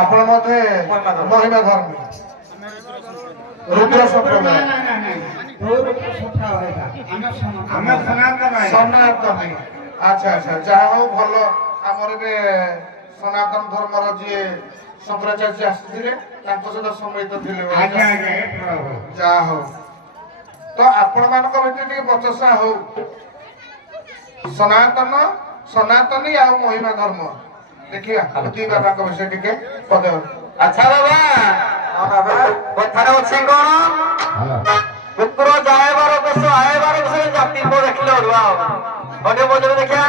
ଆପଣ ମତେ ମହିମା ଧର୍ମୀ ରୁଦ୍ର ସମ୍ପ୍ରଦାୟ ସନାତନ। ଆଚ୍ଛା ଆଚ୍ଛା ଯାହା ହଉ ଭଲ। ଆମର ଏବେ ସନାତନ ଧର୍ମର ଯିଏ ଶଙ୍କରାଚାର୍ଯ୍ୟ ଆସିଥିଲେ ତାଙ୍କ ସହିତ ସମ୍ମିଳିତ ଥିଲେ। ଯାହା ହଉ ତ ଆପଣ ମାନଙ୍କ ଭିତରେ ଟିକେ ବଚସା ହଉ ସନାତନ ସନାତନୀ ଆଉ ମହିମା ଧର୍ମ ଦେଖିବା ଦୁଇ ବାବାଙ୍କ ବିଷୟ ଟିକେ ପଦେ। ଆଚ୍ଛା ବାବା କଥାରେ ଅଛି କଣ ପୁତ୍ର ଯାଏବାର ଦେଶ ଆଏବାର ଦେଶରେ ଜାତି ଦେଖିଲେ ଅରୁଆ ଅନ୍ୟ ବଦଳରେ ଦେଖିବା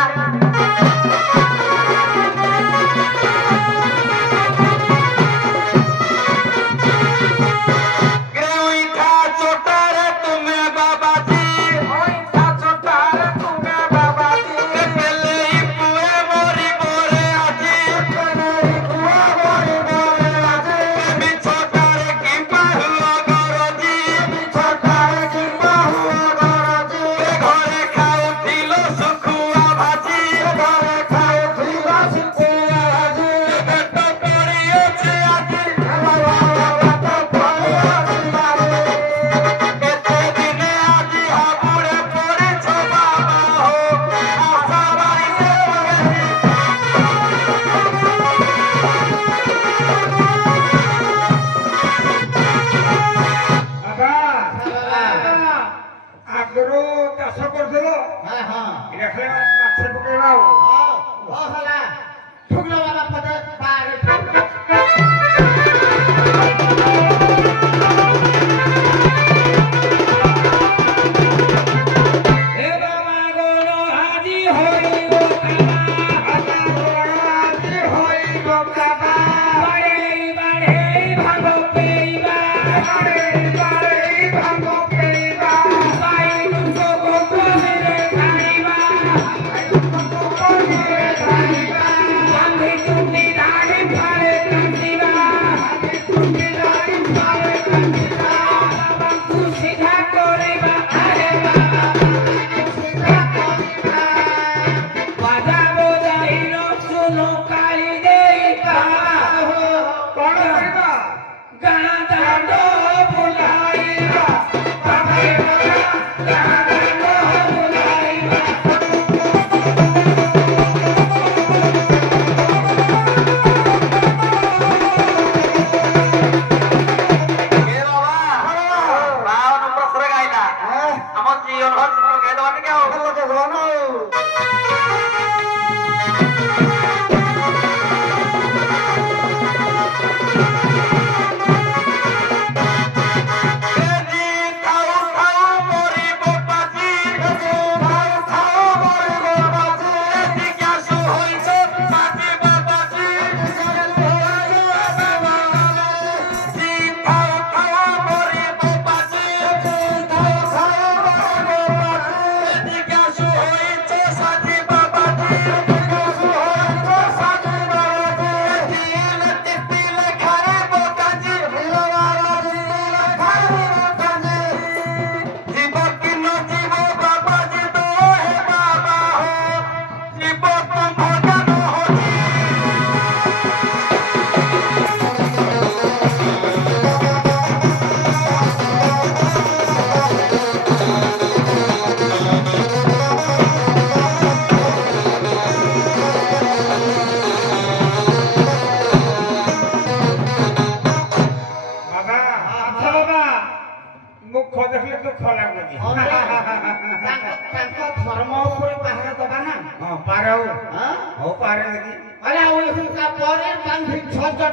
छोटा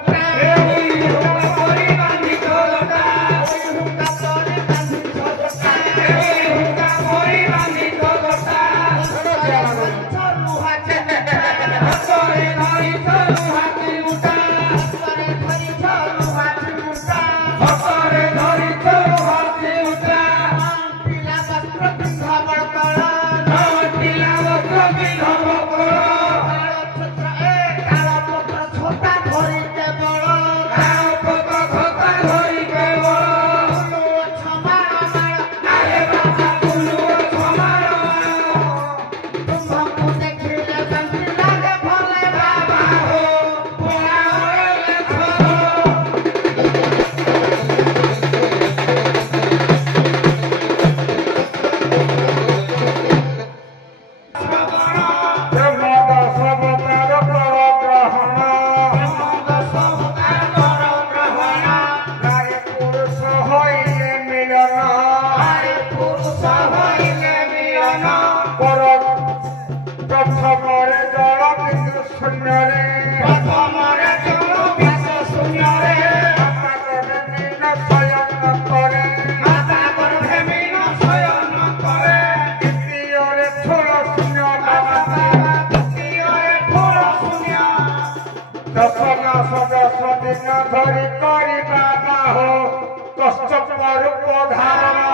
धरी के बड़ ପ୍ରଥମରେ ଜଳ ବିନ୍ଦୁ ଶୂନ୍ୟରେ ପ୍ରଥମରେ ଜଳ ବିନ୍ଦୁ ଶୂନ୍ୟରେ ମାତା ଗର୍ଭେ ମୀନ ଶୟନ କରେ ମାତା ଗର୍ଭେ ମୀନ ଶୟନ କରେ ଦ୍ୱିତୀୟରେ ଥୋଳ ଶୂନ୍ୟ ଦ୍ୱିତୀୟରେ ଥୋଳ ଶୂନ୍ୟ 10 ମାସ 10 ଦିନ ଧରି କରିବା ବାହ କଷ୍ଟ ରୂପ ଧାରଣ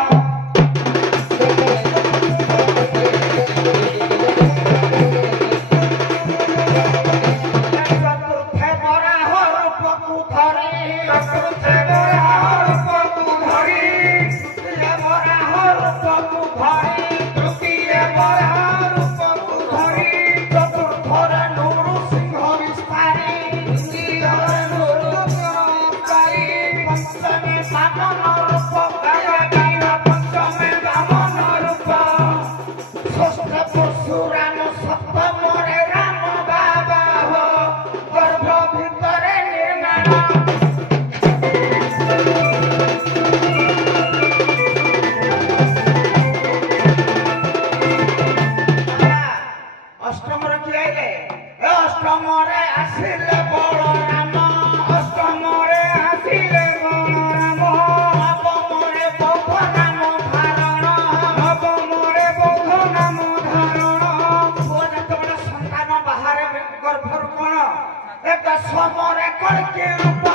समरे कण के